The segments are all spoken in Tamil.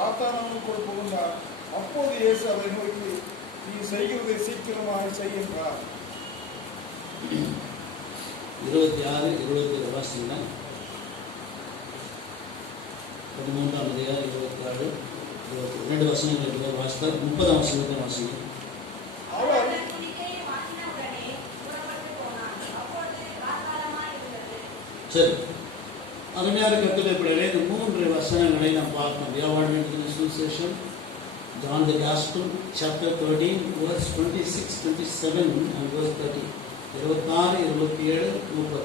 சாத்தானவனுக்கு கூட புகுந்தார். அப்போது இயேசு அவரை நோக்கி, நீ செய்கிறதை சீக்கிரமாக செய்கின்றார். 26, 27 வாசிங்க. 13ஆம் அதிகாரம் 26, 22 வசனங்களுக்கு வாசித்தால் 30ஆம் வசனத்தை வாசிங்க. அவர் சரி, அருமையான கர்த்தருடைய பிள்ளைகளே, இந்த 3 வசனங்களை நாம் பார்க்கணும். யோவான் சுவிசேஷம், John the Gospel, chapter 13, verse 26, 27 and verse 30. 26, 27, 30.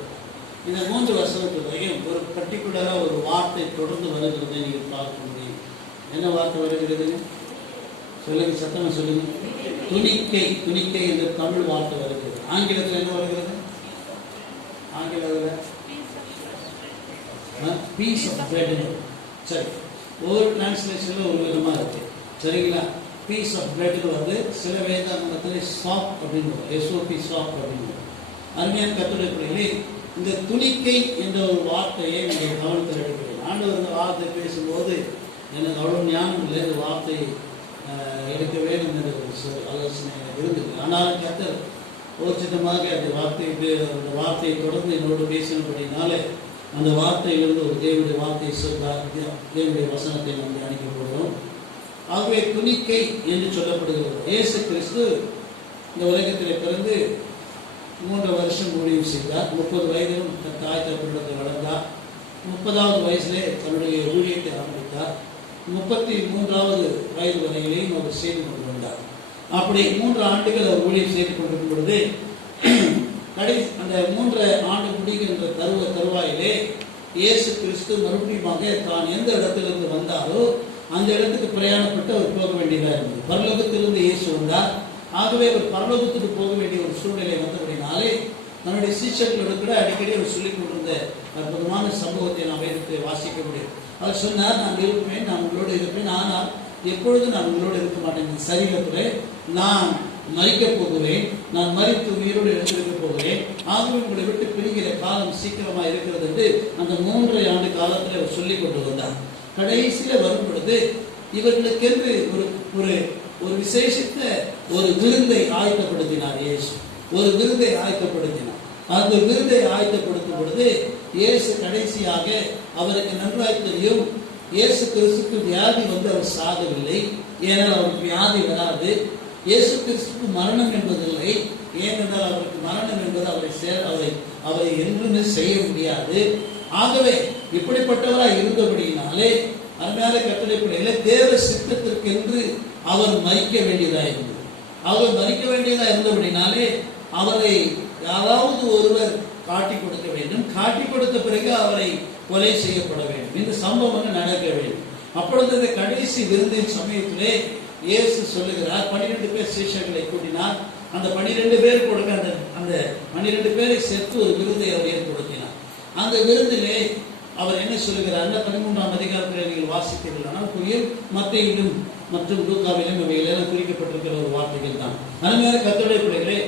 இந்த 3 வசனத்திலையும் ஒரு பர்டிகுலராக ஒரு வார்த்தை தொடர்ந்து வருகிறதை நீங்கள் பார்க்க முடியும். என்ன வார்த்தை வருகிறது சொல்லுங்க, சத்தமா சொல்லுங்க. துணிக்கை. துணிக்கை என்ற தமிழ் வார்த்தை வருகிறது. ஆங்கிலத்தில் என்ன வருகிறது? ஆங்கிலத்தில் பீஸ் ஆஃப் பிரெட். சரி, ஒவ்வொரு டிரான்ஸ்லேஷன்ல ஒரு விதமா இருக்கு. சரிங்களா? பீஸ் ஆஃப் பிரெட் வந்து சில வேதாந்தத்தில் சாப் அப்படின்னு, எஸ்ஓபி சாப் அப்படின்னு. அருமையான கர்த்தருடைய பிள்ளைகளே, இந்த துணிக்கை என்ற ஒரு வார்த்தையை நீங்கள் கவனத்தில் எடுக்கிறேன். ஆண்டவர் இந்த வார்த்தை பேசும்போது எனக்கு அவ்வளோ ஞானம் இல்லை, இந்த வார்த்தையை எடுக்க வேண்டும் என்ற ஒரு ஆலோசனை இருந்தது. ஆனால் கர்த்தர் ஓச்சிதமாக அந்த வார்த்தையை தொடர்ந்து என்னோடு பேசினபடினாலே அந்த வார்த்தையிலிருந்து ஒரு தேவனுடைய வார்த்தையை சொல்றார். தேவனுடைய வசனத்தை நம்ம அனுப்பி போடுறோம். ஆகவே துணிக்கை என்று சொல்லப்படுகிறது. இயேசு கிறிஸ்து இந்த உலகத்தில் பிறந்து 3 வருஷம் ஊழியம் செய்தார். 30 வயதிலும் தாய் தகப்பனிடத்தில் வளர்ந்தார். 30வது வயசிலே தன்னுடைய ஊழியத்தை ஆரம்பித்தார். 33வது வயது வரையிலேயும் அவர் செய்து கொண்டு வந்தார். அப்படி 3 ஆண்டுகள் அவர் ஊழியம் செய்து கொண்டிருக்கும் பொழுது அந்த 3 ஆண்டு முடிகின்ற தருவாயிலே இயேசு கிறிஸ்து மறுபடியும் தான் எந்த இடத்திலிருந்து வந்தாரோ அந்த இடத்துக்கு பிரயாணப்பட்டு அவர் போக வேண்டியதாக இருந்தது. பரலோகத்திலிருந்து இயேசு வந்தார். ஆகவே அவர் பரலோகத்துக்கு போக வேண்டிய ஒரு சூழ்நிலை வந்தபடினாலே தன்னுடைய சீஷர்களோடு கூட அடிக்கடி அவர் சொல்லிக் கொண்டிருந்த அற்புதமான சம்பவத்தை நாம் வேதத்தை வாசிக்க முடியும். அவர் சொன்னார், நான் இருப்பேன், நான் உங்களோடு இருப்பேன், ஆனால் எப்பொழுதும் நான் உங்களோடு இருக்க மாட்டேன். இந்த சரீரத்தில் நான் மறிக்கப் போகிறேன், நான் மறித்து உயிரோடு எழுந்திருக்க போகிறேன். ஆகவே உங்களை விட்டு பிரிகிற காலம் சீக்கிரமாக இருக்கிறது என்று அந்த 3 ஆண்டு காலத்தில் அவர் சொல்லிக் கொண்டு வந்தார். கடைசியில் வரும் பொழுது இவர்களுக்கென்று ஒரு ஒரு விசேஷித்த ஒரு விருந்தை ஆயத்தப்படுத்தினார். இயேசு ஒரு விருந்தை ஆயத்தப்படுத்தினார். அந்த விருந்தை ஆயத்தப்படுத்தும் பொழுது இயேசு கடைசியாக அவருக்கு நன்றாய் தெரியும், இயேசு கிறிஸ்துக்கு வியாதி வந்து அவர் சாகவில்லை, ஏனால் அவருக்கு வியாதி வராது. இயேசு கிறிஸ்துக்கு மரணம் என்பதில்லை, ஏனென்றால் அவருக்கு மரணம் என்பது அவரை என்றுமே செய்ய முடியாது. ஆகவே இப்படிப்பட்டவராய் இருந்தபடியினாலே அருமையான கர்த்தருடைய பிள்ளைகளே, தேவ சித்தத்திற்கு என்று அவர் மரிக்க வேண்டியதாக இருந்தது. அவர் மரிக்க வேண்டியதாக இருந்தபடினாலே அவரை யாராவது ஒருவர் காட்டி கொடுக்க வேண்டும். காட்டி கொடுத்த பிறகு அவரை கொலை செய்யப்பட வேண்டும். இந்த சம்பவம் நடக்க வேண்டும். அப்பொழுது இந்த கடைசி விருந்தின் சமயத்திலே இயேசு சொல்லுகிறார், 12 பேர் சீஷர்களை கூட்டினார். அந்த 12 பேர் கொடுக்க அந்த 12 பேரை சேர்த்து ஒரு விருந்தை அவர் ஏற்படுத்தினார். அந்த விருந்திலே அவர் என்ன சொல்லுகிறார்? 13ஆம் அதிகாரத்தில் நீங்கள் வாசித்தீர்களானால் புரியும். மத்தேயிலும் மற்றும் லூக்காவிலும் இவைகளெல்லாம் குறிக்கப்பட்டிருக்கிற ஒரு வார்த்தைகள் தான். அருமையான கர்த்தருடைய பிள்ளைகளே,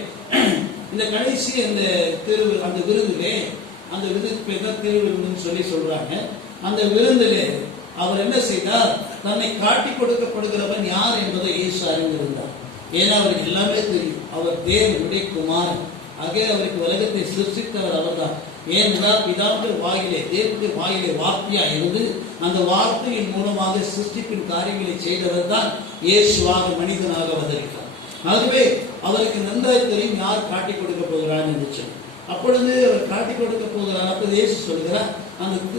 இந்த கடைசி அந்த விருந்திலே, அந்த விருதுக்கு பேர் தான் திருவிருந்துன்னு சொல்லி சொல்றாங்க. அந்த விருந்திலே அவர் என்ன செய்தார்? தன்னை காட்டி கொடுக்கப்படுகிறவன் யார் என்பதை இயேசு அறிந்திருந்தார். ஏன்னா அவருக்கு எல்லாமே தெரியும். அவர் தேவனுடைய குமாரன். ஆகவே அவருக்கு உலகத்தை சிருஷ்டித்தவர் அவர் தான். ஏனென்றால் பிதாவுடைய வாயிலே, தேவனுடைய வாயிலே வார்த்தையா இருந்து அந்த வார்த்தையின் மூலமாக சிருஷ்டிப்பின் காரியங்களை செய்தவர் தான் இயேசுவாக மனிதனாக அவதரித்தார். ஆகவே அவருக்கு நன்றாய் தெரியும் யார் காட்டி கொடுக்க போகிறார் என்று சொல்லி. அப்பொழுது அவர் காட்டி கொடுக்க போகிறார். அப்போது இயேசு சொல்கிறார்,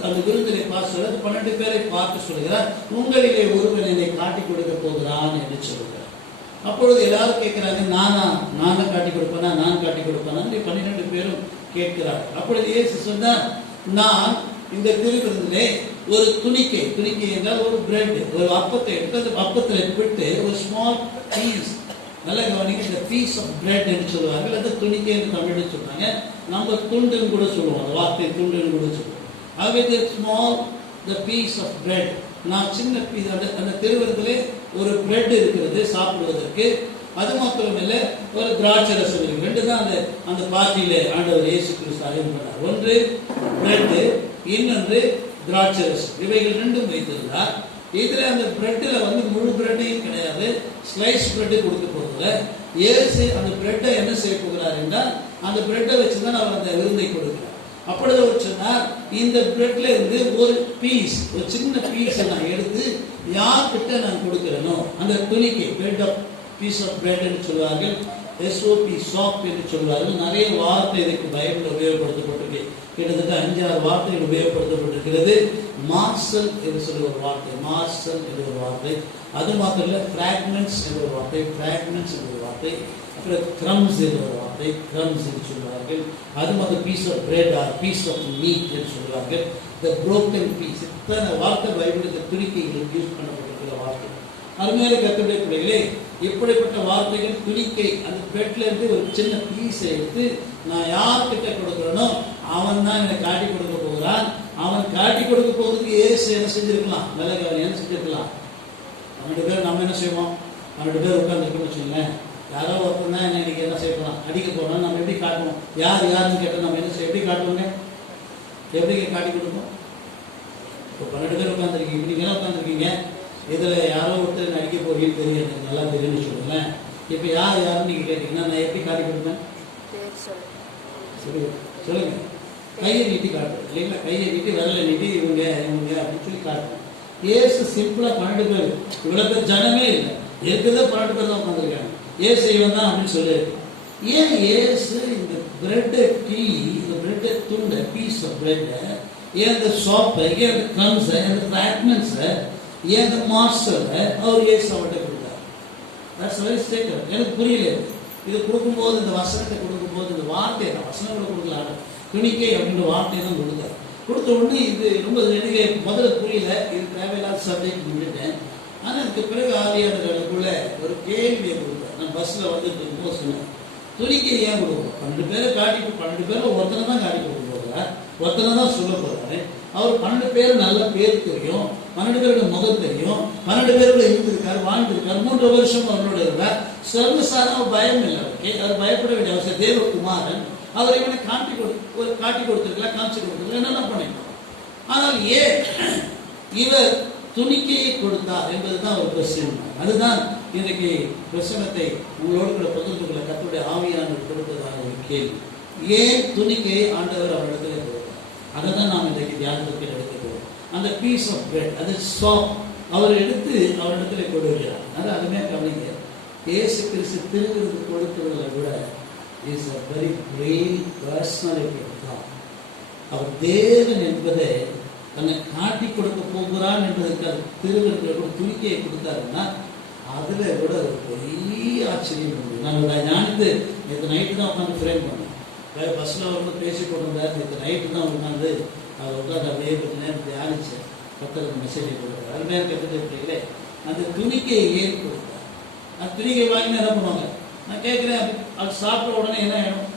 அந்த விருந்தினை பார்த்து சொல்றார், 12 பேரை பார்த்து சொல்கிறார், உங்களிலே ஒருவன் என்னை காட்டி கொடுக்க போகிறான் என்று சொல்கிறார். அப்பொழுது எல்லாரும் கேட்கிறாங்க, நானா காட்டி கொடுப்பேனா, நான் காட்டி கொடுப்பேனா? 12 பேரும் கேட்கிறார். அப்பொழுது இயேசு சொன்னார், நான் இந்த திருவிருந்திலே ஒரு துணிக்கை என்றால் ஒரு பிரெட், ஒரு அப்பத்தை எடுத்து அந்த அப்பத்தில் விட்டு ஒரு ஸ்மால் பீஸ், நல்ல கவனிக்க, இந்த பீஸ் ஆஃப் பிரெட் என்று சொல்லுவாங்க, அல்லது துணிக்கை என்று தமிழ் சொல்றாங்க. நம்ம துண்டுன்னு கூட சொல்லுவோம், அந்த வார்த்தை துண்டுன்னு கூட சொல்லுவோம். ஆகவே small the piece of bread, நான் சின்ன பீஸ். அந்த திருவிருந்திலே ஒரு பிரெட் இருக்கிறது சாப்பிடுவதற்கு. அது மாத்திரமில்ல, ஒரு திராட்சை ரசம் இருக்கு. 2 தான் அந்த பார்ட்டியில ஆண்டவர் இயேசு கிறிஸ்து அறிவு பண்ணார். ஒன்று பிரெட், இன்னொன்று திராட்சை ரசம். இவைகள் 2 வைத்திருந்தார். இதுல அந்த பிரெட்டில் வந்து முழு பிரெட்டையும் கிடையாது, ஸ்லைஸ் பிரெட்டு கொடுக்க போறதுல இயேசு அந்த பிரெட்டை என்ன செய்ய போகிறார் என்றால் அந்த பிரெட்டை வச்சுதான் அவர் அந்த விருந்தை கொடுக்கிறார். அப்பொழுது அவர் சொன்னார், இந்த பிரெட்ல இருந்து ஒரு பீஸ், ஒரு சின்ன பீஸை நான் எடுத்து யார்கிட்ட நான் கொடுக்கிறேனோ அந்த துணிக்கு bread of piece of bread என்று சொல்வார்கள், SOP சாப் என்று சொல்வார்கள். நிறைய வார்த்தை இதுக்கு பைபிள் உபயோகப்படுத்தப்பட்டிருக்கு. கிட்டத்தட்ட 5-6 வார்த்தைகள் உபயோகப்படுத்தப்பட்டிருக்கிறது. மார்சல் என்று சொல்ல ஒரு வார்த்தை, மார்சல் என்ற ஒரு வார்த்தை. அது மாத்திரம் இல்லை, ஃப்ராக்மெண்ட்ஸ் என்ற ஒரு வார்த்தை, ஃப்ராக்மெண்ட்ஸ் என்ற ஒரு வார்த்தை. அப்புறம் கிரம்ஸ் என்ற ஒரு வார்த்தை, கிரம்ஸ் என்று சொல்வார்கள். அது மாத்திரம் piece of bread or piece of meat என்று சொல்வார்கள். The broken piece. இத்தனை வார்த்தை பைபிள் இந்த துணிக்கைகளுக்கு யூஸ் பண்ணப்பட்டிருக்கிற வார்த்தை. அருமையான கர்த்தருடைய பிள்ளைகளே, இப்படிப்பட்ட வார்த்தைகள் துணிக்கை அந்த பிரெட்ல இருந்து ஒரு சின்ன பீஸை எடுத்து நான் யார்கிட்ட கொடுக்குறேனோ அவன் தான் எனக்கு காட்டி கொடுக்க போகிறான். அவன் காட்டி கொடுக்க போகிறதுக்கு ஏசு என்ன செஞ்சிருக்கலாம், விலகு அவன் என்ன செஞ்சிருக்கலாம். அவனுடைய பேர் நம்ம என்ன செய்வோம், அவனுடைய பேர் உட்காந்துருக்கோம்னு வச்சுங்களேன். யாரோ ஒருத்தர் தான் என்ன இன்னைக்கு என்ன செய்ய போகிறான், அடிக்க போகிறோம். நம்ம எப்படி காட்டுவோம், யாருன்னு கேட்டால் நம்ம என்ன செய்ய, எப்படி காட்டுவோங்க, எப்படி காட்டி கொடுப்போம். இப்போ 12 பேர் உட்காந்துருக்கீங்க, இப்படி எல்லாம் உட்காந்துருக்கீங்க. இதில் யாரோ ஒருத்தர் அடிக்க போறீங்கன்னு தெரியும், எனக்கு நல்லா தெரியும்னு சொல்லுங்களேன். இப்போ யாருன்னு நீங்கள் கேட்டீங்கன்னா நான் எப்படி காட்டி கொடுப்பேன், சொல்லுங்க. கையை நீட்டி காட்டுறேன் இல்லைங்களா, கையை நீட்டி விரலை நீட்டி இவங்க அப்படின்னு சொல்லி காட்டுறேன். ஏசு சிம்பிளா 12 பேர், இவ்வளவு பேர் ஜனமே இல்லை, இருக்கிறதே 12 பேர் தான் உட்காந்துருக்காங்க. ஏசு இவன் தான் அப்படின்னு சொல்லியிருக்கு. ஏன் ஏசு இந்த பிரெட்டை இந்த பிரெட்டை துண்டை பீஸ் ஆஃப் பிரெட்டை, ஏன் இந்த ஷாப்பை, ஏன் இந்த கிரம்ஸை, ஏன் இந்த ஃப்ராக்மெண்ட்ஸை, ஏன் இந்த மார்சலை அவர் ஏசு அவர்கிட்ட கொடுத்தார். That's very stagger. எனக்கு புரியல இது கொடுக்கும்போது, இந்த வசனத்தை கொடுக்கும்போது இந்த வார்த்தையை தான் வசனங்களை கொடுக்கல, துணிக்கை அப்படின்ற வார்த்தையை தான் கொடுத்தார். கொடுத்த உடனே இது ரொம்ப எனக்கு முதல்ல புரியல, இது தேவையில்லாத சப்ஜெக்ட் விட்டுட்டேன். ஆனால் அதுக்கு பிறகு ஆவியாளர்களுக்குள்ள ஒரு கேள்வியை கொடுத்தார். நான் பஸ்ஸில் வந்துட்டு இருக்கும்போது சொன்னேன், துணிக்கை ஏன் கொடுக்கும், 12 பேரை காட்டி, 12 பேரை ஒருத்தனை தான் காட்டி கொடுக்க போகிறார், ஒருத்தனை தான் சொல்ல போகிறாரு. அவர் 12 பேர் நல்ல பேர் தெரியும், 12 பேரோட முகம் தெரியும், 12 பேரோட இருந்திருக்காரு, வாழ்ந்திருக்காரு, 3 வருஷம் அவரோட இருந்தார். சர்வசாதாரண பயம் இல்லை அவருக்கு, அவர் பயப்பட வேண்டிய அவசியம். தேவகுமாரன் அவர் இவனை காட்டி கொடுத்திருக்கலாம், காமிச்சு கொடுத்திருக்கலாம், என்னென்ன பண்ணிருக்கலாம். ஆனால் ஏன் இவர் துணிக்கையை கொடுத்தார் என்பதுதான் ஒரு பிரச்சனை. அதுதான் இன்றைக்கு பிரசனத்தை உங்களோடு கூட பகிர்ந்து கொள்ள கர்த்தருடைய ஆவியானவர் கொடுத்ததாக ஒரு கேள்வி. ஏன் துணிக்கையை ஆண்டவர் அவரிடத்தில் கொடுத்தார், அதை தான் நாம் இன்றைக்கு தியானத்துக்கு எடுத்துக்கிறோம். அந்த பீஸ் ஆஃப் பிரெட், அது சாப் அவர் எடுத்து அவரிடத்துல கொடுக்கிறார். அது அதுமே கவனிங்க, இயேசு கிறிஸ்து திருவிருந்து கொடுத்தவர்களை விட is a very great personality of God. அவர் தேவன் என்பதை தன்னை காட்டி கொடுக்க போகிறான் என்பதற்கு திருவிருந்தில் கூட துணிக்கையை கொடுத்தாருன்னா அதுல விட ஒரு பெரிய ஆச்சரியம் உண்டு. நான் ஞானித்து நேற்று நைட்டு தான் உட்காந்து ஃப்ரேம் பண்ணேன். பஸ்ஸில் வந்து பேசி கொண்டிருந்தார். நேற்று நைட்டு தான் உட்காந்து அவர் உட்காந்து அப்படியே கொஞ்சம் நேரம் தியானிச்சேன். பக்கத்துக்கு மெசேஜ் கொடுத்தார். அருமையாக கற்றுக்கிட்டீங்களே, அந்த துணிக்கையை ஏன் கொடுத்தார். அந்த துணிக்கை வாங்கி என்ன பண்ணுவாங்க, நான் கேட்குறேன், அது சாப்பிட்ட உடனே என்ன ஆகிடும்,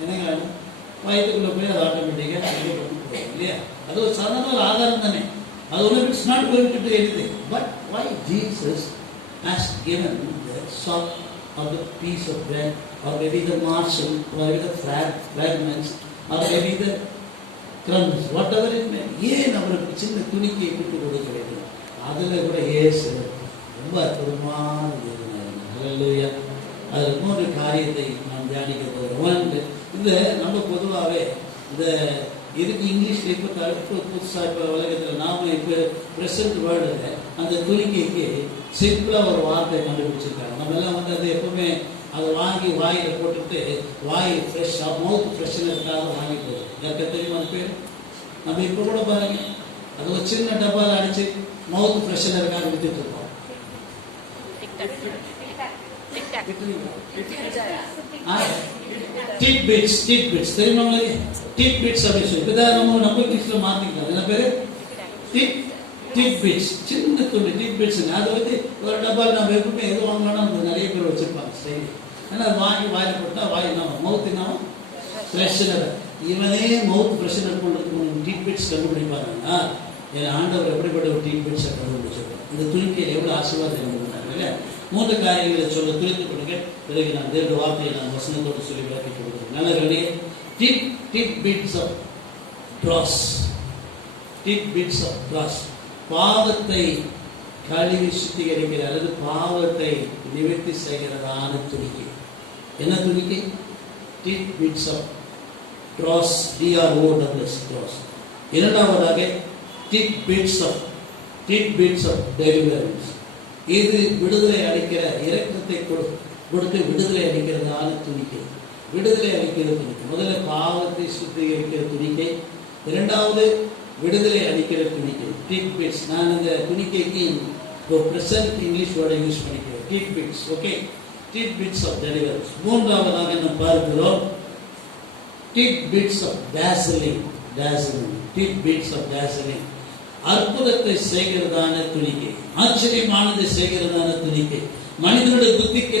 என்னங்க ஆகிடும், வயிற்றுக்குள்ளே போய் அது ஆட்டோமேட்டிக்காக இல்லையா. அது ஒரு சாதாரண ஒரு ஆதாரம் தானே. அது ஒன்றும் it's not going to do anything. But why Jesus has given the salt or the piece of bread or maybe the morsel or maybe the fragments or maybe the crumbs, whatever it may. ஏன் அவருக்கு சின்ன துணிக்கையை விட்டு கொடுக்க வேண்டும். அதில் கூட ஏசு ரொம்ப அற்புதமான ஹல்லேலூயா. அதில் 3 காரியத்தை நாம் தியானிக்க போகிறோம். இந்த நம்ம பொதுவாகவே இந்த இதுக்கு இங்கிலீஷில் இப்போ புதுசாக இப்போ உலகத்தில் நாம் இப்போ ப்ரெசன்ட் வேர்ல்டில் அந்த துணிக்கைக்கு சிம்பிளாக ஒரு வார்த்தை கண்டுபிடிச்சிருக்காங்க. நம்ம எல்லாம் வந்து அது எப்பவுமே அதை வாங்கி வாயில் போட்டுட்டு வாய் ஃப்ரெஷ்ஷாக மவுத் ஃப்ரெஷ்ஷனருக்காக வாங்கி போகுது. யாருக்கா தெரியுமா அது பேர்? நம்ம இப்போ கூட பாருங்க, அது ஒரு சின்ன டப்பாவில் அடித்து மவுத் ஃப்ரெஷ்ஷனருக்காக வித்துட்டு இருக்கோம். டிட்பிட்ஸ் தெரியுமா உங்களுக்கு? டிட்பிட்ஸ் அப்படின்னு சொல்லி இப்போதான் நம்ம இங்கிலீஷில் மாற்றிக்கலாம். என்ன பேர்? டிட்பிட்ஸ். சின்ன துணி டிட்பிட்ஸுங்க. அது வந்து ஒரு டப்பாவில் நம்ம எப்பவுமே எது வாங்கலாம்னா அது நிறைய பேர் வச்சுருப்பாங்க சரி. ஏன்னா அது வாங்கி வாயில் போட்டால் வாய் என்ன மவுத் என்ன ஃப்ரெஷ்னர். இவனே மவுத் ஃப்ரெஷ்னர் பண்ணுறதுக்கு டிட்பிட்ஸ் கண்டுபிடிப்பாங்கன்னா என் ஆண்டவர் எப்படிப்பட்ட ஒரு டிட்பிட்ஸை கண்டுபிடிச்சிருக்கோம். இந்த துணிக்கையில் எவ்வளோ ஆசீர்வாதம் கொடுத்தாங்க இல்லையா. 3 காரியங்களை சொல்ல துணித்துக் கொடுங்க. பிறகு நான் தேவ வார்த்தையை நான் வசனத்தோடு சொல்லி விளக்கி கொடுக்குறேன். நல்லவர்களே, tidbits of dross, tidbits of dross, பாவத்தை கழுவி சுத்திகரிக்கிற அல்லது பாவத்தை நிவர்த்தி செய்கிறதான துணிக்கை. என்ன துணிக்கை? Did bits of dross, DROS dross. இரண்டாவதாக டிட் பிட்ஸ் ஆஃப் டெலிவரன்ஸ். இது விடுதலை அளிக்கிற, இரக்கத்தை கொடுத்து விடுதலை அளிக்கிறதான துணிக்கை. விடுதலை அளிக்கிற துணிக்கை. முதல்ல பாவத்தை சுத்திகரிக்கிற துணிக்கை, இரண்டாவது விடுதலை அளிக்கிற துணிக்கை. Titbits. நான் இந்த துணிக்கைக்கு பிரசன்ட் இங்கிலீஷ் வேர்டை யூஸ் பண்ணிக்கிறேன். Titbits. Okay, did bits of deliverance. மூன்றாவதாக நாம் பார்க்கிறோம் did bits of dazzling. Did bits of dazzling. அற்புதத்தை செய்கிறதான துணிக்கை, ஆச்சரியமானதை செய்கிறதான துணிக்கை, மனிதனுடைய புத்திக்கு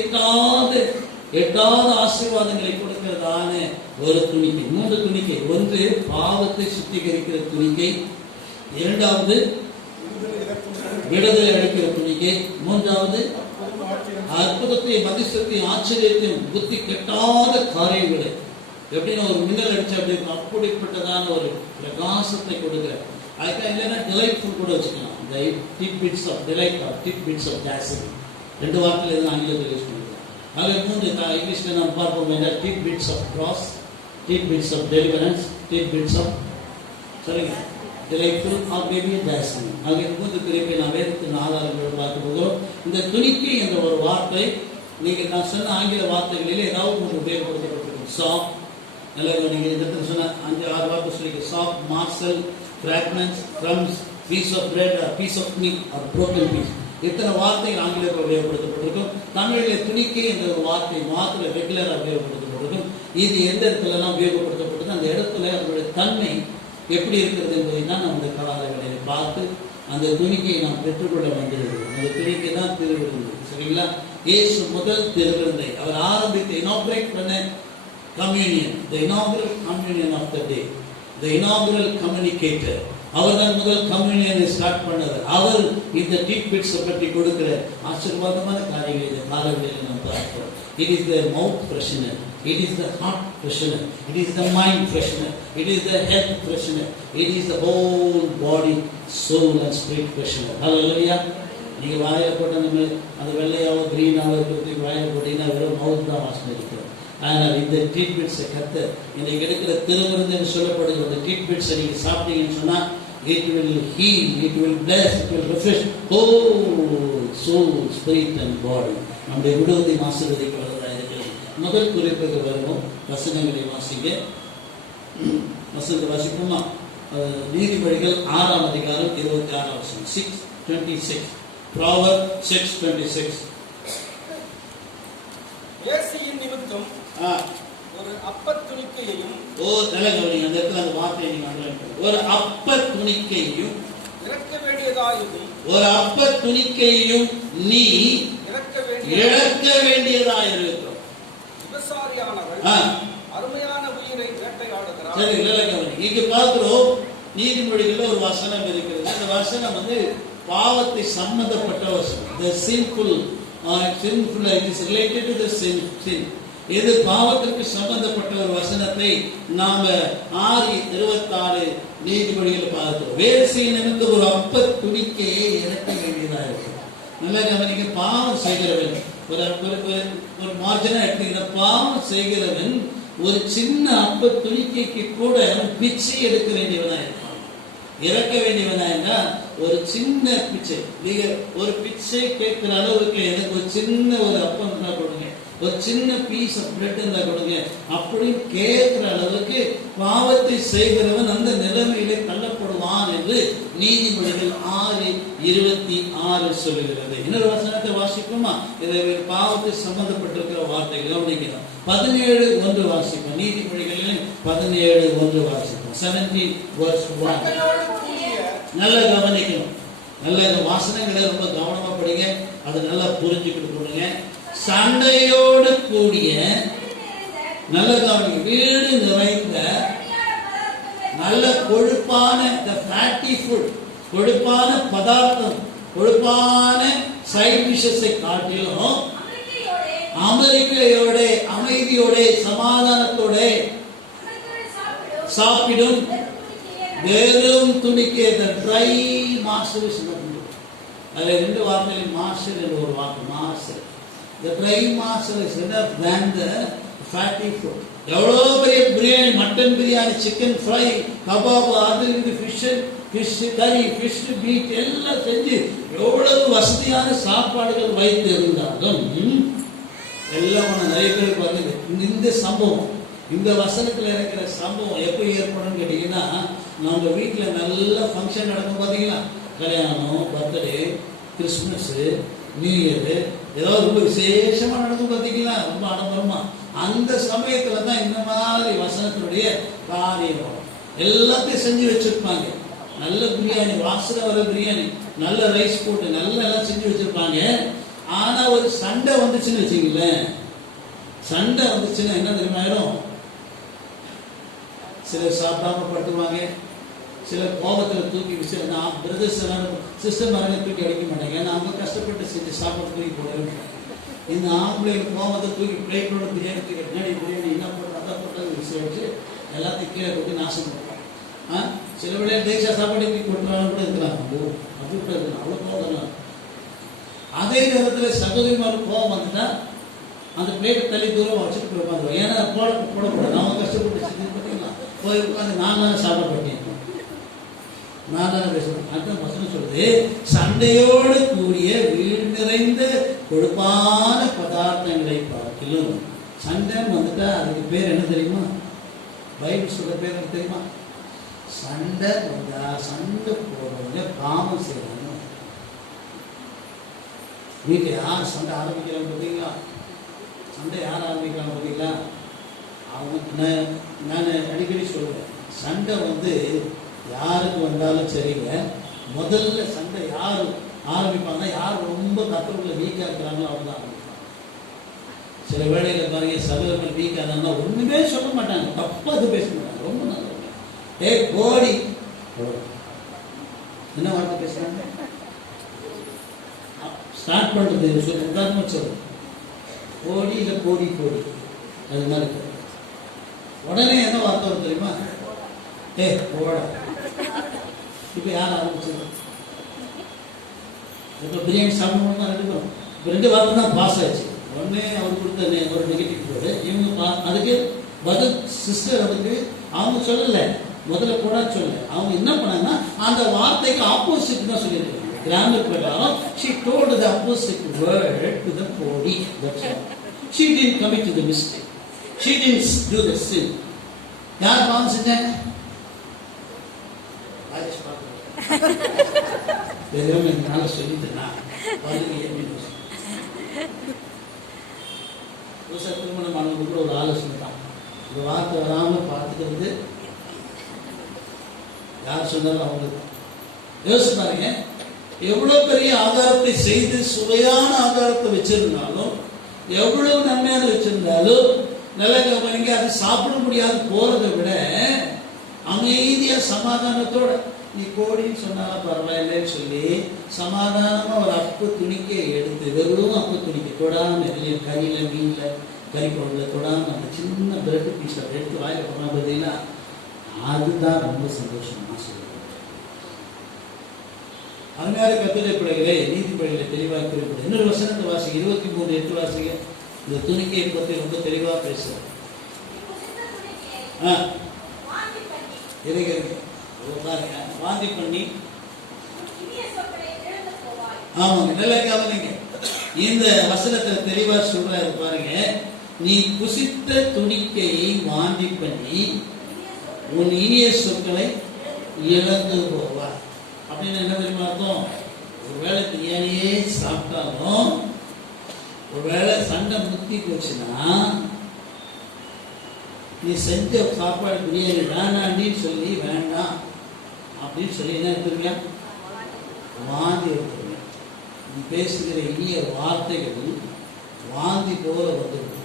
எட்டாத ஆசீர்வாதங்களை கொடுக்கிறதான ஒரு துணிக்கை. மூன்று துணிக்கை. ஒன்று பாவத்தை சுத்திகரிக்கிற துணிக்கை, இரண்டாவது விடுதலை அளிக்கிற துணிக்கை, மூன்றாவது அற்புதத்தையும் அதிசயத்தையும் ஆச்சரியத்தையும் புத்தி கெட்டாத காரியங்களை எப்படின்னா ஒரு மின்னல் அடிச்சா அப்படிப்பட்டதான ஒரு பிரகாசத்தை கொடுக்கிற. அதுக்காக இல்லைன்னா டிலைட்ஃபுல் கூட வச்சுக்கலாம். Did bits of delight or did bits of tasting. ரெண்டு வார்த்தையில் எதுவும் ஆங்கிலத்தில் யூஸ் பண்ணிக்கலாம். அதில் மூன்று இங்கிலீஷில் நம்ம பார்ப்போம். Did bits of grace, did bits of deliverance, did bits of சரிங்க டிலைட்ஃபுல் ஆர் மேபி டேசிங். ஆகிய மூன்று பிரிப்பை நாம் வேதத்தின் ஆதாரங்கள் பார்க்க போகிறோம். இந்த துணிக்கை என்ற ஒரு வார்த்தை நீங்கள் நான் சொன்ன ஆங்கில வார்த்தைகளில் ஏதாவது ஒன்று உபயோகப்படுத்தப்பட்டிருக்கும். சாஃப்ட், நல்ல நீங்கள் இந்த இடத்துல சொன்ன 5-6 வார்த்தை சொல்லிக்க. Soft, morsel, fragments, crumbs, piece of bread or piece of meat or broken piece. இத்தனை வார்த்தைகள் ஆங்கிலத்தில் உபயோகப்படுத்தப்பட்டிருக்கும். தமிழில் துணிக்கை என்ற ஒரு வார்த்தை மாத்திர ரெகுலராக உபயோகப்படுத்தப்பட்டிருக்கும். இது எந்த இடத்துலலாம் உபயோகப்படுத்தப்பட்டது, அந்த இடத்துல அதனுடைய தன்மை எப்படி இருக்கிறது என்பதை தான் நம்முடைய கலாச்சாரங்களை பார்த்து அந்த துணிக்கையை நாம் பெற்றுக்கொள்ள வந்திருக்கிறோம். அந்த துணிக்கை தான் திருவிருந்தை. சரிங்களா? இயேசு முதல் திருவிருந்தை அவர் ஆரம்பித்து இனாகுரேட் பண்ண communion, the inaugural communion of the day, the inaugural communicator. அவர் தான் முதல் கம்யூனியனை ஸ்டார்ட் பண்ணவர். அவர் இந்த டிட் பிட்ஸ் பற்றி கொடுக்கிற ஆசீர்வாதமான காரியங்களை இந்த காலங்களில் நாம் பார்க்கிறோம். It is the mouth freshener, it is the heart freshener, it is the mind freshener, it is the health freshener, it is the whole body, soul and spirit freshener. Hallelujah. நீங்க வாயில போட்ட நம்ம அந்த வெள்ளையாவோ கிரீனாவோ இருக்கிறதுக்கு வாயில போட்டீங்கன்னா வெறும் மவுத் தான் வாசனை இருக்கிறது. ஆனால் இந்த ட்ரீட்மெண்ட்ஸை கத்த இன்னைக்கு எடுக்கிற திருவிருந்து சொல்லப்படுகிற இந்த ட்ரீட்மெண்ட்ஸை நீங்கள் சாப்பிட்டீங்கன்னு சொன்னால் it will heal, it will bless, it will refresh whole soul, spirit and body. நம்முடைய விடுதலை ஆசீர்வதிக்க வல்லதாக இருக்கிறது. முதல் குறிப்புக்கு வருவோம். வசனங்களை வாசிங்க. வசனத்தை வாசிப்போமா? நீதிமொழிகள் 6ஆம் அதிகாரம் 26ஆம் வசனம். 6:26. Proverbs 6:26. ஏசியின் நிமித்தம் ஒரு அப்பத் துணிக்கையையும் நல்ல கவனிங்க. அந்த இடத்துல அந்த வார்த்தையை நீங்க அண்டர்லைன் பண்ணுங்க. ஒரு அப்பத் துணிக்கையும் இறக்க வேண்டியதாயும், ஒரு அப்பத் துணிக்கையும் நீ இழக்க வேண்டியதாயிருக்கும். விபசாரியானவள் அருமையான உயிரை வேட்டையாடுகிறார். சரி, நல்ல கவனிங்க. இங்க பார்க்கிறோம் நீதிமொழிகள்ல ஒரு வசனம் இருக்கிறது. அந்த வசனம் பாவத்தை சம்பந்தப்பட்ட வசனம். The sinful it is related to the sin. இது பாவத்திற்கு சம்பந்தப்பட்ட ஒரு வசனத்தை நாம 6:26 நீதிமொழிகள் பார்க்கிறோம். வேசியின் நிமித்தம் ஒரு அப்பத் துணிக்கையை இறக்க வேண்டியதாக இருக்கு. நல்லா கவனிங்க. பாவம் செய்கிறவன் ஒரு மார்ஜனா எடுத்தீங்கன்னா, பாவம் செய்கிறவன் ஒரு சின்ன அப்பத் துணிக்கைக்கு கூட பிச்சை எடுக்க வேண்டியவனா இருப்பான், இறக்க வேண்டியவனா. ஒரு சின்ன பிச்சை, நீங்க ஒரு பிச்சை கேட்கிற அளவுக்கு எனக்கு ஒரு சின்ன ஒரு அப்பம் இருந்தா கொடுங்க, ஒரு சின்ன பீஸ் ஆஃப் பிரெட் இருந்தா கொடுங்க அப்படின்னு கேட்கிற அளவுக்கு பாவத்தை செய்கிறவன் அந்த நிலைமையிலே தள்ளப்படுவான் என்று நீதிமொழிகள் 6:26 சொல்லுகிறது. இன்னொரு வசனத்தை வாசிப்போமா? இதை பாவத்தை சம்பந்தப்பட்டிருக்கிற வார்த்தைகள் கவனிக்கிறோம். 17:1 வாசிப்போம். நீதிமொழிகளில் 17:1 வாசிப்போம். 17:1. நல்லா கவனிக்கணும். நல்ல வாசனங்களை ரொம்ப கவனமா படிங்க. அதை நல்லா புரிஞ்சுக்கிட்டு கொடுங்க. சண்டையோடு கூடிய நல்ல கவனிக்க வீடு நிறைந்த நல்ல கொழுப்பான கொழுப்பான பதார்த்தம், கொழுப்பான சைட் டிஷ்ஷை காட்டிலும் அமைதியோட சமாதானத்தோட சாப்பிடும் வெறும் துணிக்கை ட்ரை மாஸ்டர். அதில் 2 வார்த்தையில் மாஸ்டர் என்ற ஒரு வார்த்தை, master. The prime master is better than the fatty food. எவ்வளோ பெரிய biryani, mutton biryani, chicken fry, kebab, அது இது, ஃபிஷ் கறி, ஃபிஷ் மீட் எல்லாம் செஞ்சு எவ்வளவு வசதியான சாப்பாடுகள் வைத்து இருந்தாலும் எல்லாம் நிறைய பேர் பாருங்க. இந்த சம்பவம், இந்த வசனத்தில் இருக்கிற சம்பவம் எப்போ ஏற்படும் கேட்டீங்கன்னா, நம்ம வீட்டில் நல்ல ஃபங்க்ஷன் நடக்கும் பார்த்தீங்களா, கல்யாணம், பர்த்டே, கிறிஸ்மஸ், நியூ இயர், ஏதாவது ரொம்ப விசேஷமாக நடக்கும் பார்த்தீங்களா, ரொம்ப ஆடம்பரமா. அந்த சமயத்தில் தான் இந்த மாதிரி வசனத்தினுடைய காரியம் வரும். எல்லாத்தையும் செஞ்சு வச்சிருப்பாங்க. நல்ல பிரியாணி, வாசனை வர பிரியாணி, நல்ல ரைஸ் போட்டு நல்லா எல்லாம் செஞ்சு வச்சிருப்பாங்க. ஆனா ஒரு சண்டை வந்துச்சுன்னு வச்சுக்கங்களேன், சண்டை வந்துச்சுன்னா என்ன தெரியுமா ஆயிடும்? சிலர் சாப்பிடாம படுத்துவாங்க, சிலர் கோபத்தில் தூக்கி விசில, நான் பிரதர்ஸ் சிஸ்டர் மரங்க தூக்கி அடிக்க மாட்டாங்க, ஏன்னா அவங்க கஷ்டப்பட்டு செஞ்சு சாப்பாடு தூக்கி போடுவாங்க. இந்த ஆம்பளைங்க கோபத்தை தூக்கி பிளேட்டோட பிரியாணி தூக்கி பின்னாடி பிரியாணி என்ன போட்டு அதை போட்டு விசில வச்சு எல்லாத்தையும் கீழே கொட்டி நாசம் பண்ணுவாங்க. சில விளையாட்டு தேசா சாப்பாடு தூக்கி கொட்டுறாங்க கூட இருக்கிறாங்க. அது கூட இருக்கலாம், அவ்வளோ கோபம். அதே நேரத்தில் சகோதரிமார் கோபம் வந்துட்டா அந்த பிளேட்டை தள்ளி தூரம் வச்சுட்டு போய் உட்காந்துருவோம். ஏன்னா போடக்கூடாது, அவங்க கஷ்டப்பட்டு செஞ்சு பார்த்தீங்களா, போய் உட்காந்து நான் தானே சாப்பாடு பண்ணேன், நான் தானே பேசுறேன். அடுத்த வசனம் சொல்லுது, சண்டையோடு கூடிய வீடு நிறைந்த கொழுப்பான பதார்த்தங்களை பார்க்கலும். சண்டைன்னு வந்துட்டா அதுக்கு பேர் என்ன தெரியுமா? பைபிள் சொல்ற பேர் என்ன தெரியுமா? சண்டை வந்தா, சண்டை போடுறவங்க பாவம் செய்யணும். வீட்டில் யார் சண்டை ஆரம்பிக்கிறாங்க பார்த்தீங்களா, சண்டை யார் ஆரம்பிக்கிறாங்க பார்த்தீங்களா, அவங்க நான் அடிக்கடி சொல்லுவேன், சண்டை யாருக்கு வந்தாலும் சரிங்க, முதல்ல சண்டை யார் ஆரம்பிப்பாங்கன்னா, யார் ரொம்ப கத்தருக்குள்ள வீக்காக இருக்கிறாங்களோ அவங்க தான் ஆரம்பிப்பாங்க. சில வேளைகள் பாருங்க, சகோதரர்கள் வீக்காக இருந்தாங்கன்னா ஒன்றுமே சொல்ல மாட்டாங்க, தப்பாக அது பேச மாட்டாங்க, ரொம்ப நல்ல கோடி என்ன வார்த்தை பேசுறாங்க, ஸ்டார்ட் பண்ணுறது சொல்லி உதாரணமாக சொல்லுங்க, கோடி இல்லை கோடி கோடி, அது மாதிரி உடனே என்ன வார்த்தை வரும் தெரியுமா? போட. இப்போ யார் ஆரம்பிச்சது? இப்போ பிரியாணி சாப்பிடணும்னா 2 பேரும் இப்போ 2 வார்த்தை தான் பாஸ் ஆச்சு. ஒன்னே அவர் கொடுத்த ஒரு நெகட்டிவ் போடு, இவங்க அதுக்கு பதில் சிஸ்டர் அதுக்கு அவங்க சொல்லலை, முதல்ல கூட சொல்ல, அவங்க என்ன பண்ணாங்கன்னா அந்த வார்த்தைக்கு ஆப்போசிட் தான் சொல்லியிருக்காங்க. கிராமர் பிரகாரம் she told the opposite word to the body. That's all. She didn't commit to the mistake. She didn't do the sin. யார் பாவம் செஞ்சாங்க? என்னால சொல்லிட்டேன்னா திருமணமானவங்க கூட ஒரு ஆலோசனை தான், இந்த வார்த்தை வராமல் பார்த்துக்கிறது யார் சொன்னாலும் அவங்களுக்கு யோசிச்சு பாருங்க. எவ்வளவு பெரிய ஆதாரத்தை செய்து சுவையான ஆதாரத்தை வச்சிருந்தாலும், எவ்வளவு நன்மையான வச்சிருந்தாலும், நல்ல கவனிங்க, அது சாப்பிட முடியாது போறதை விட அமைதியா சமாதானத்தோட, நீ கோடின்னு சொன்னாலும் பரவாயில்லன்னு சொல்லி சமாதானமா ஒரு அப்பு துணிக்க எடுத்து, வெறும் அப்பு துணிக்க தொடாம, கறியில மீன்ல கறி குழம்புல தொடாம அந்த சின்ன பிரெட் பீஸ் எடுத்து வாயில போனா பார்த்தீங்கன்னா அதுதான் ரொம்ப சந்தோஷமா சொல்லுவேன். அருமையான கத்துரை பிள்ளைகளே, நீதிப்படிகளை தெளிவாக குறிப்பிட இன்னொரு வசனத்தை வாசிங்க, 23:8 வாசிங்க. இந்த துணிக்கையை பற்றி ரொம்ப தெளிவாக பேசுறேன். வாந்தி பண்ணி, ஆமாங்க, நல்லா கவனிங்க, இந்த வசனத்தை தெளிவா சொல்றாரு பாருங்க. நீ புசித்த துணிக்கையை வாந்தி பண்ணி உன் இனிய சொற்களை இழந்து போவார். அப்படின்னு என்ன தெரியுமா அர்த்தம்? ஒருவேளை பிரியாணியே சாப்பிட்டாலும், ஒருவேளை சண்டை முத்தி போச்சுன்னா, நீ செஞ்ச சாப்பாடு பிரியாணி வேணாண்டின்னு சொல்லி வேண்டாம் அப்படின்னு சொல்லி என்ன எடுத்துருங்க, வாந்தி எடுத்துருங்க. நீ பேசுகிற இனிய வார்த்தைகள் வாந்தி போல வந்துடும்,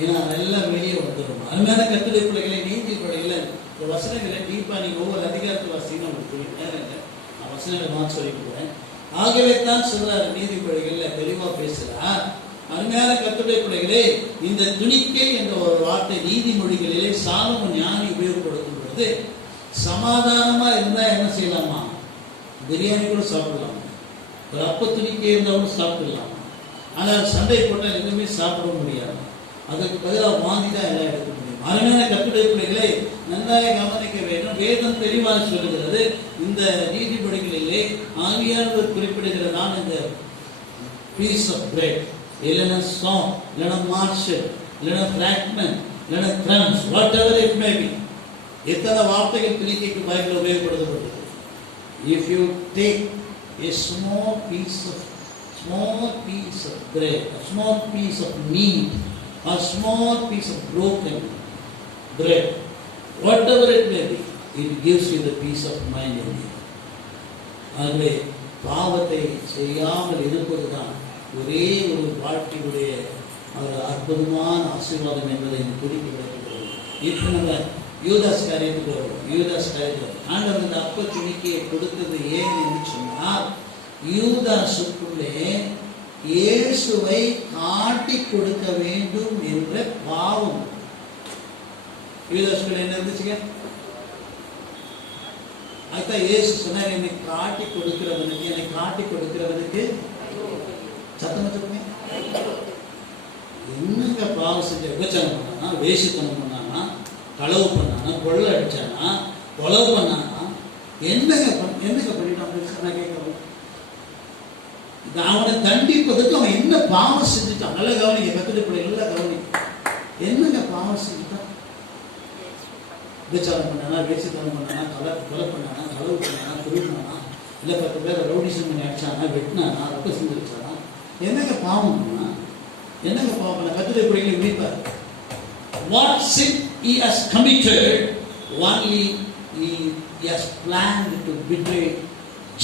ஏன்னா அதெல்லாம் வெளியே வந்துடும். அருமையான கட்டுரை பிள்ளைகளை, நீதி பிள்ளைகளை, இந்த வசனங்களை டீப்பா நீங்க ஒவ்வொரு அதிகாரத்தை வாசிங்க, உங்களுக்கு புரியும். நேரம் இல்லை, நான் வசனங்களை நான் சொல்லிவிடுவேன். ஆகவே தான் சொல்றாரு, நீதி பிள்ளைகள்ல தெளிவா பேசுறார். அருமையான கட்டுரை பிள்ளைகளே, இந்த துணிக்கை என்ற ஒரு வார்த்தை நீதிமொழிகளிலே சாலமோன் ஞானி உபயோகப்படுத்தும் பொழுது, சமாதானமா இருந்தா என்ன செய்யலாமா? பிரியாணி கூட சாப்பிடலாம். ஒரு அப்பத்துணிக்கே இருந்தாலும் சாப்பிடலாம். ஆனால் சண்டை போட்டால் எதுவுமே சாப்பிட முடியாது. அதுக்கு பதிலாக வாங்கி தான் எல்லாம் எடுக்க முடியும். அருமையான கர்த்தருடைய பிள்ளைகளை நன்றாக கவனிக்க வேண்டும். வேதம் தெளிவாக சொல்லுகிறது. இந்த நீதிபதிகளிலே ஆவியானவர் குறிப்பிடுகிறதான இந்த பீஸ் ஆஃப் பிரெட் இல்லைன்னா சாங் இல்லைன்னா மார்ஷல் இல்லைன்னா பிராக்மெண்ட் இல்லைன்னா crumbs what ever it may be, எத்தனை வார்த்தைகள் பிரிக்கைக்கு Bible உபயோகப்படுத்தப்பட்டது. If you take a small piece of bread, a small piece of meat, a small piece of broken bread, whatever it may be, it gives you the peace of mind in you. ஆகவே பாவத்தை செய்யாமல் இருப்பதுதான் ஒரே ஒரு வாழ்க்கையுடைய அற்புதமான ஆசீர்வாதம் என்பதை குறிப்பிடுகிறது. இப்போ நம்ம யூதாஸ் காரியத்துக்கு வரும். யூதாஸ் காரியத்தில் ஆண்டவர் இந்த அப்ப துணிக்கையை கொடுத்தது ஏன் என்று சொன்னால், யூதாசுக்குள்ளே இயேசுவை காட்டி கொடுக்க வேண்டும் என்ற பாவம். யூதாசுக்குள்ள என்ன இருந்துச்சுங்க? அதுதான் இயேசு சொன்னார், என்னை காட்டி கொடுக்கிறவனுக்கு சத்தம் வச்சுக்கோங்க. என்னங்க பாவம் செஞ்ச? விபச்சாரம் பண்ணானா, வேசித்தனம் பண்ணானா, களவு பண்ணானா, கொள்ளை அடிச்சானா, கொலை பண்ணானா, என்னங்க பண்ணிட்டான் கேட்கணும். அவனை தண்டிப்பதற்கு அவன் என்ன பாவம் செஞ்சுட்டான்? நல்லா கவனிக்க, கத்துட்டு பிள்ளை நல்லா கவனிக்க. என்னங்க பாவம் செஞ்சுட்டான்? விபச்சாரம் பண்ணானா, வேசித்தனம் பண்ணானா, கொலை பண்ணானா, களவு பண்ணானா, திருடினானா, இல்லை 10 பேரை ரவுடிசம் பண்ணி அடிச்சானா, வெட்டினானா, ரத்த சிந்திச்சானா, என்னங்க பாவம் பண்ணா? என்னங்க பாவம் பண்ண? கத்துட்டு பிள்ளைகளை விழிப்பார். What sin he has committed, only he has planned to betray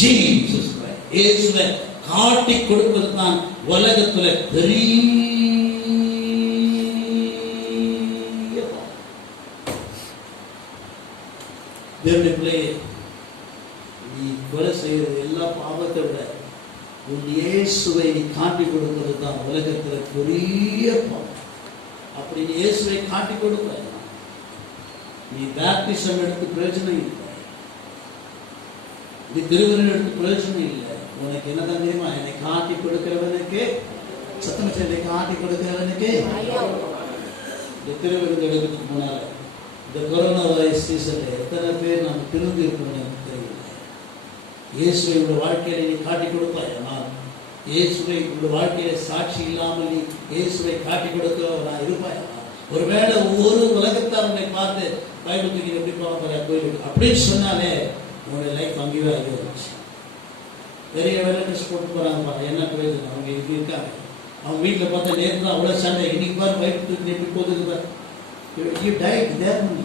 Jesus Christ. இயேசுவை காட்டி கொடுப்பது தான் உலகத்துல பெரிய பாவம். தேவனுடைய பிள்ளையே, நீ கொலை செய்யறது எல்லா பாவத்தை விட உன் இயேசுவை நீ காட்டி கொடுப்பது தான் உலகத்துல பெரிய பாவம். அப்படி நீ இயேசுவை காட்டி கொடுப்ப, நீ பேப்டிசம் எடுத்து பிரயோஜனம் இல்லை, நீ திருவிழா எடுத்து பிரயோஜனம் இல்லை. உனக்கு என்னதான் தெரியுமா? என்னை காட்டி கொடுக்கிறவனுக்கு சத்தம், என்னை காட்டி கொடுக்கிறவனுக்கு. இந்த திருவிருந்து எடுக்கிறதுக்கு முன்னால இந்த கொரோனா வைரஸ் சீசன்ல எத்தனை பேர் நம்ம திரும்பி இருக்கணும் தெரியல. இயேசுவை உள்ள வாழ்க்கையில நீ காட்டி கொடுப்பாய். ஆனால் இயேசுவை உள்ள வாழ்க்கையில சாட்சி இல்லாமல் நீ இயேசுவை காட்டி கொடுக்கிறவனா இருப்பாய். ஒருவேளை ஒவ்வொரு உலகத்தார் உன்னை பார்த்து பைபிளுக்கு எப்படி போக கோயிலுக்கு அப்படின்னு சொன்னாலே உன்னுடைய லைஃப் அங்கேயே ஆகிடுச்சு. பெரிய வேலை ட்ரெஸ் போட்டு போறாங்க, என்ன பிரயோஜனம்? அவங்க இப்படி இருக்காங்க. அவங்க வீட்டில் பார்த்தா நேற்று அவ்வளோ சண்டை, இன்னைக்கு பாரு பைபிள் எப்படி போகுது பாரு. You died there only.